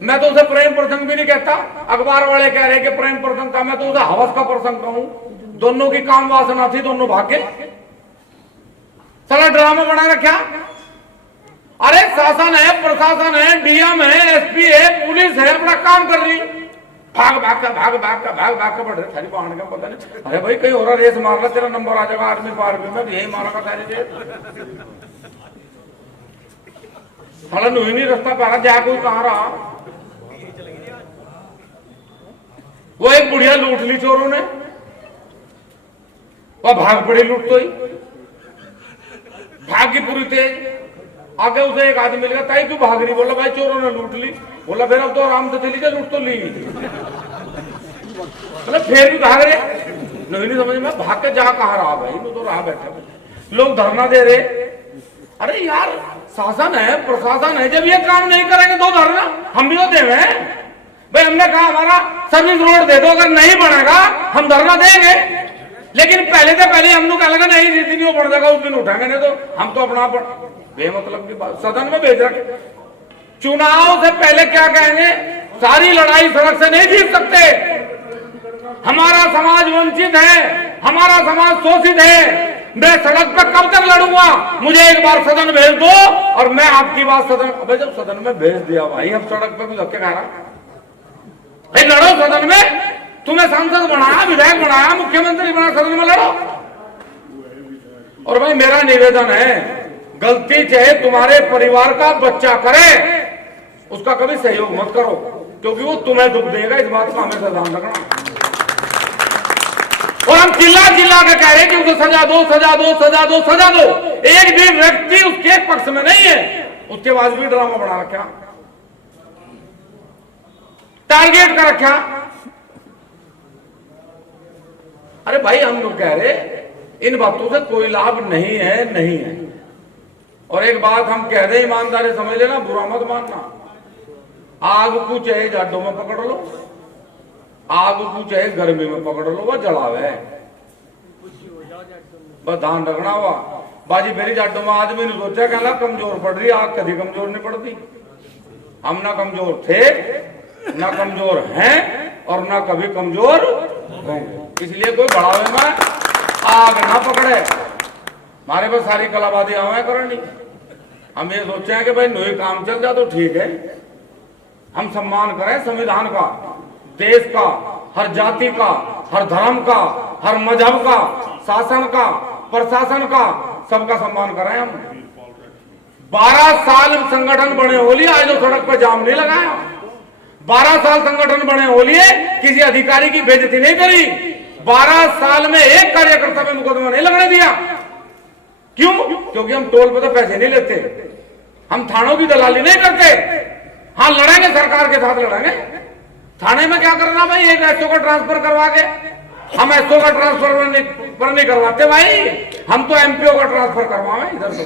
मैं तो उसे प्रेम प्रसंग भी नहीं कहता। अखबार वाले कह रहे कि प्रेम प्रसंग था, मैं तो उसे हवस का प्रसंग कहूं। दोनों की काम वासना थी, दोनों भागे। सारा ड्रामा बना रखा। अरे शासन है, प्रशासन है, डीएम है, एसपी है, पुलिस है, अपना काम कर रही। भाग भाग का बढ़ रहे, सारी बाहर का पता नहीं। अरे भाई कहीं और रेस मार ला, तेरा नंबर आ जाएगा आर्मी पार में। मैं यही मारा का सारी रेस। साला नुही नहीं रास्ता पा रहा, जा कोई कहां रहा। वो एक बुढ़िया लूट ली चोरों ने, वह भाग पड़ी लूट तो ही, भाग की पूरी तेज। आगे उसे एक आदमी मिल गया, ताई क्यों भाग रही? बोला भाई चोरों ने लूट ली। बोला फिर अब तो आराम से चली गई, लूट तो ली। मतलब फिर भी भाग रहे, नहीं समझ में। भाग के जा कहा रहा भाई, वो तो रहा बैठा। लोग धरना दे रहे। अरे यार शासन है, प्रशासन है, जब ये काम नहीं करेंगे तो धरना हम भी तो देवे भाई। हमने कहा हमारा सर्विस रोड दे दो, अगर नहीं बनेगा हम धरना देंगे। लेकिन पहले से पहले हम लोग लगा नहीं, जिस दिन वो बढ़ जाएगा उस दिन उठाएंगे, नहीं तो हम तो अपना बेमतलब की बात सदन में भेज रखे। चुनाव से पहले क्या कहेंगे? सारी लड़ाई सड़क से नहीं जीत सकते। हमारा समाज वंचित है, हमारा समाज शोषित है। मैं सड़क पर कब तक लड़ूंगा? मुझे एक बार सदन भेज दो और मैं आपकी बात सदन। अबे जब सदन में भेज दिया भाई, हम सड़क पर भी धक्के खा रहा। भाई लड़ो सदन में, तुम्हें सांसद बनाया, विधायक बनाया, मुख्यमंत्री बनाया, सदन में लड़ो। और भाई मेरा निवेदन है, गलती चाहे तुम्हारे परिवार का बच्चा करे, उसका कभी सहयोग मत करो, क्योंकि वो तुम्हें दुख देगा। इस बात का हमेशा ध्यान रखना। और हम चिल्ला चिल्ला के कह रहे हैं कि उसे सजा दो, सजा दो, सजा दो, सजा दो। एक भी व्यक्ति उसके पक्ष में नहीं है, उसके बाद भी ड्रामा बना रखा, टारगेट कर रखा। अरे भाई हम लोग कह रहे इन बातों से कोई लाभ नहीं है, नहीं है। और एक बात हम कह रहे, ईमानदारी समझ लेना, बुरा मत मानना। आग को चाहे जाडों में पकड़ लो, आग को चाहे गर्मी में पकड़ लो, वह जलावे। बस ध्यान रखना हुआ बाजी। मेरी जाडों में आदमी ने सोचा कहला कमजोर पड़ रही, आग कभी कमजोर नहीं पड़ती। हम ना कमजोर थे, ना कमजोर हैं, और ना कभी कमजोर होंगे। इसलिए कोई बढ़ावे में आग ना पकड़े। हमारे पास सारी कलाबाजी आवे करनी। हम ये सोचे हैं कि भाई नई काम चल जाए तो ठीक है। हम सम्मान करें संविधान का, देश का, हर जाति का, हर धर्म का, हर मजहब का, शासन का, प्रशासन का, सबका सम्मान करें हम। 12 साल संगठन बने हो लिए, आज तो सड़क पर जाम नहीं लगाया। 12 साल संगठन बने हो लिए, किसी अधिकारी की बेइज्जती नहीं करी। 12 साल में एक कार्यकर्ता पे मुकदमा नहीं लगने दिया। क्यों? क्योंकि हम टोल पे तो पैसे नहीं लेते, हम थानों की दलाली नहीं करते। हाँ लड़ेंगे, सरकार के साथ लड़ेंगे। थाने में क्या करना भाई, एक एसओ का ट्रांसफर करवा के? हम एसओ का ट्रांसफर पर नहीं करवाते भाई, हम तो एमपीओ का ट्रांसफर करवावे इधर से।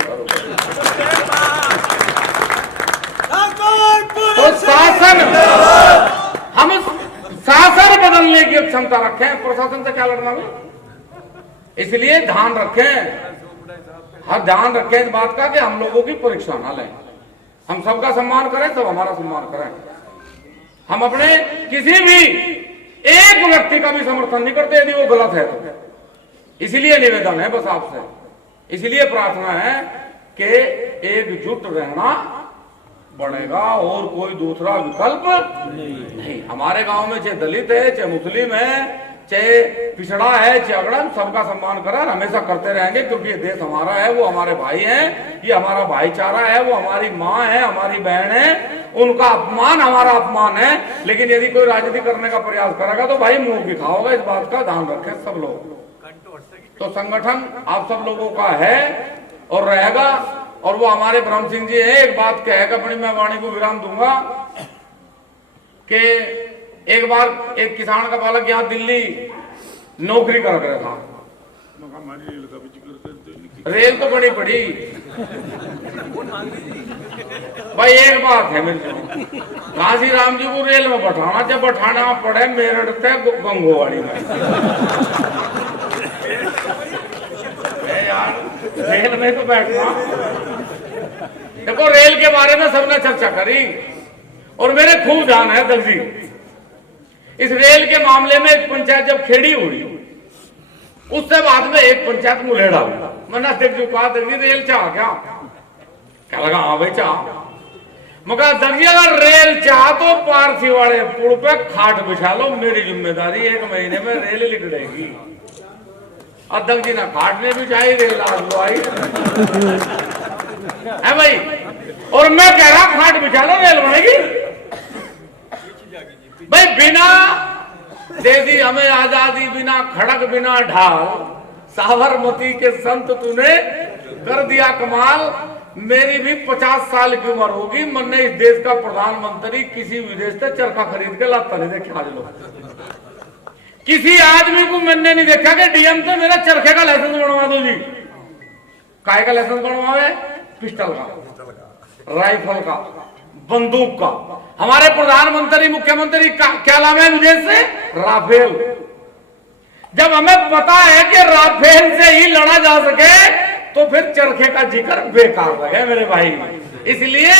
तो शासन, हम शासन बदलने की क्षमता रखें, प्रशासन से क्या लड़ना भाई? इसलिए ध्यान रखें, हर ध्यान रखें इस बात का कि हम लोगों की परीक्षा ना लें। हम सबका सम्मान करें, सब हमारा सम्मान करें। हम अपने किसी भी एक व्यक्ति का भी समर्थन नहीं करते यदि वो गलत है तो। इसलिए निवेदन है बस आपसे, इसलिए प्रार्थना है कि एकजुट रहना पड़ेगा और कोई दूसरा विकल्प नहीं। हमारे गांव में चाहे दलित है, चाहे मुस्लिम है, चाहे पिछड़ा है, चाहे अगड़ा, सबका सम्मान करें, हमेशा करते रहेंगे। क्योंकि ये देश हमारा है, वो हमारे भाई हैं, ये हमारा भाईचारा है, वो हमारी माँ है, हमारी बहन है, उनका अपमान हमारा अपमान है। लेकिन यदि कोई राजनीति करने का प्रयास करेगा तो भाई मुंह भी खाओगा, इस बात का ध्यान रखें सब लोग। तो संगठन आप सब लोगों का है और रहेगा। और वो हमारे ब्रह्म सिंह जी है, एक बात कहेगा, अपनी मैं वाणी को विराम दूंगा कि एक बार एक किसान का बालक यहाँ दिल्ली नौकरी कर रहा था। रेल तो बड़ी पड़ी भाई। एक बात है मेरे को, काशी राम जी को रेल में बैठाना, जब बैठाना पड़े मेरठ से गंगोवाड़ी में। यार रेल में तो बैठना। देखो रेल के बारे में सबने चर्चा करी, और मेरे खूब ध्यान है दर्जी, इस रेल के मामले में एक पंचायत जब खेड़ी हुई, उससे बाद में एक पंचायत मुलेड़ा हुआ। मैंने देख जो कहा दर्जी रेल चाह क्या लगा, हाँ भाई चाह। मगर दर्जी अगर रेल चाह तो पारसी वाले पुल पे खाट बिछा लो, मेरी जिम्मेदारी, 1 महीने में रेल निकलेगी। अध्यक्ष जी ने खाट ने बिछाई, रेल आज आई है भाई, और मैं कह रहा खाट बिछा लो रेल बनेगी भाई। बिना दे दी हमें आजादी, बिना खड़क बिना ढाल, साबरमती के संत तूने कर दिया कमाल। मेरी भी 50 साल की उम्र होगी, मैंने इस देश का प्रधानमंत्री किसी विदेश से चरखा खरीद के लाता नहीं देखा। आज लोग किसी आदमी को मैंने नहीं देखा कि डीएम से मेरा चरखे का लाइसेंस बनवा दो जी। काय का लाइसेंस बनवावे? पिस्टल का, राइफल का, बंदूक का। हमारे प्रधानमंत्री मुख्यमंत्री क्या लाभ है विदेश से? राफेल। जब हमें पता है कि राफेल से ही लड़ा जा सके तो फिर चरखे का जिक्र बेकार लगे मेरे भाई। इसलिए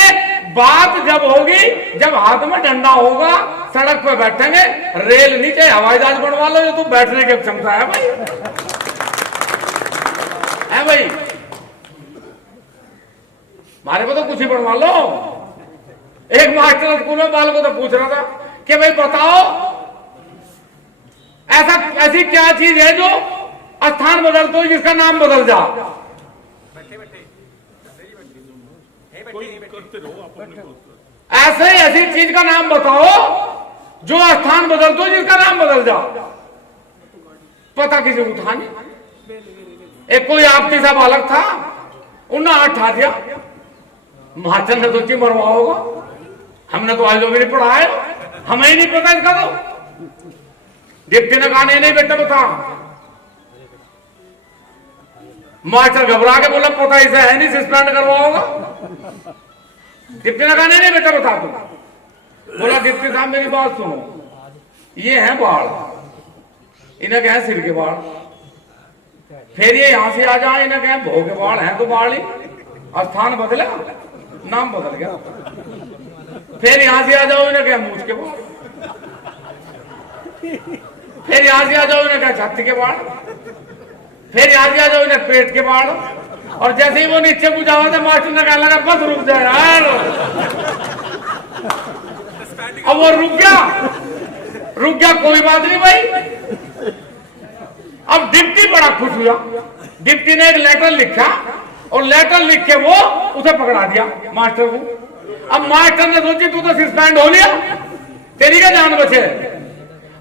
बात जब होगी, जब हाथ में डंडा होगा, सड़क पे बैठेंगे, रेल नहीं चाहे हवाई जहाज बनवा लो, तो बैठने की क्षमता है भाई, है भाई। हमारे को तो कुछ ही बनवा लो। एक मास्टर स्कूल में बाल को तो पूछ रहा था कि भाई बताओ ऐसी क्या चीज है जो स्थान बदल दो जिसका नाम बदल जा। ऐसे ही ऐसी चीज का नाम बताओ जो स्थान बदल दो जिसका नाम बदल जा। पता किसी को था नहीं। एक कोई आपकी सा बालक था, उन्हें हाथ उठा दिया। महाजन ने सोची मरवा होगा, हमने तो आज लोग नहीं पढ़ा है, हमें ही नहीं पता इसका। तो डिप्टी ने कहा नहीं बेटा बता। मास्टर घबरा के बोला पता इसे है नहीं, सस्पेंड करवा होगा। डिप्टी ने कहा नहीं बेटा बता तू। बोला डिप्टी साहब मेरी बात सुनो, ये है बाढ़, इन्हें कहे सिर के बाढ़, फिर ये यहां से आ जाए, इन्हें कहे भो के बाढ़ है, तो बाढ़ ही स्थान बदले, नाम बदल गया। फिर यहां से आ जाओ, इन्हें कहे मूछ के बाढ़, फिर यहां से आ जाओ, इन्हें कहे छाती के बाढ़, फिर यहां से आ जाओ, इन्हें पेट के बाढ़। और जैसे ही वो नीचे पूछा हुआ था, मास्टर ने कहने लगा बस रुक जाए यार। अब वो रुक गया, कोई बात नहीं भाई। अब डिप्टी बड़ा खुश हुआ, डिप्टी ने एक लेटर लिखा और लेटर लिख के वो उसे पकड़ा दिया मास्टर को। अब मास्टर ने सोची तू तो सस्पेंड हो लिया, तेरी क्या जान बचे।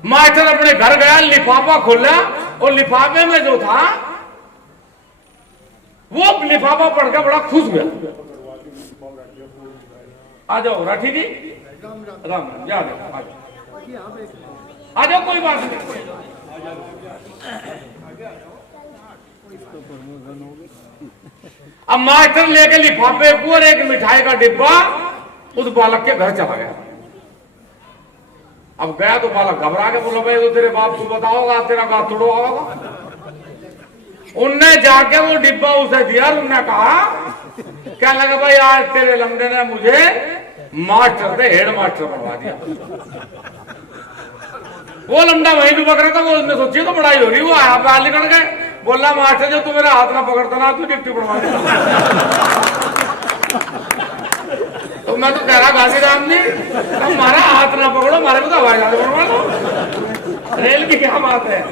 मास्टर अपने घर गया, लिफाफा खोला और लिफाफे में जो था वो लिफाफा पढ़कर बड़ा खुश हुआ। आ जाओ राठी जी, राम जा आ जाओ, कोई बात नहीं। अब मास्टर लेके लिफाफे को और एक मिठाई का डिब्बा उस बालक के घर चला गया। अब गया तो बालक घबरा के बोला भाई तो तेरे बाप को बताओगा, तेरा गाथ तोड़वाओगा। उनने जाके वो डिब्बा उसे दिया, उनने कहा क्या लगा भाई आज तेरे लंगड़े ने मुझे मास्टर से हेड मास्टर बनवा दिया। वो लंडा वहीं भी पकड़ा था, वो उसने सोची तो बड़ाई हो रही, वो आया बाहर निकल गए, बोला मास्टर जो तू मेरा हाथ ना पकड़ता ना तू डिप्टी बनवा दिया। तो मैं तो कह रहा गांधीराम जी हमारा हाथ ना पकड़ो, हमारे को तो हवाई जहाज बनवा लो, रेल की क्या बात है।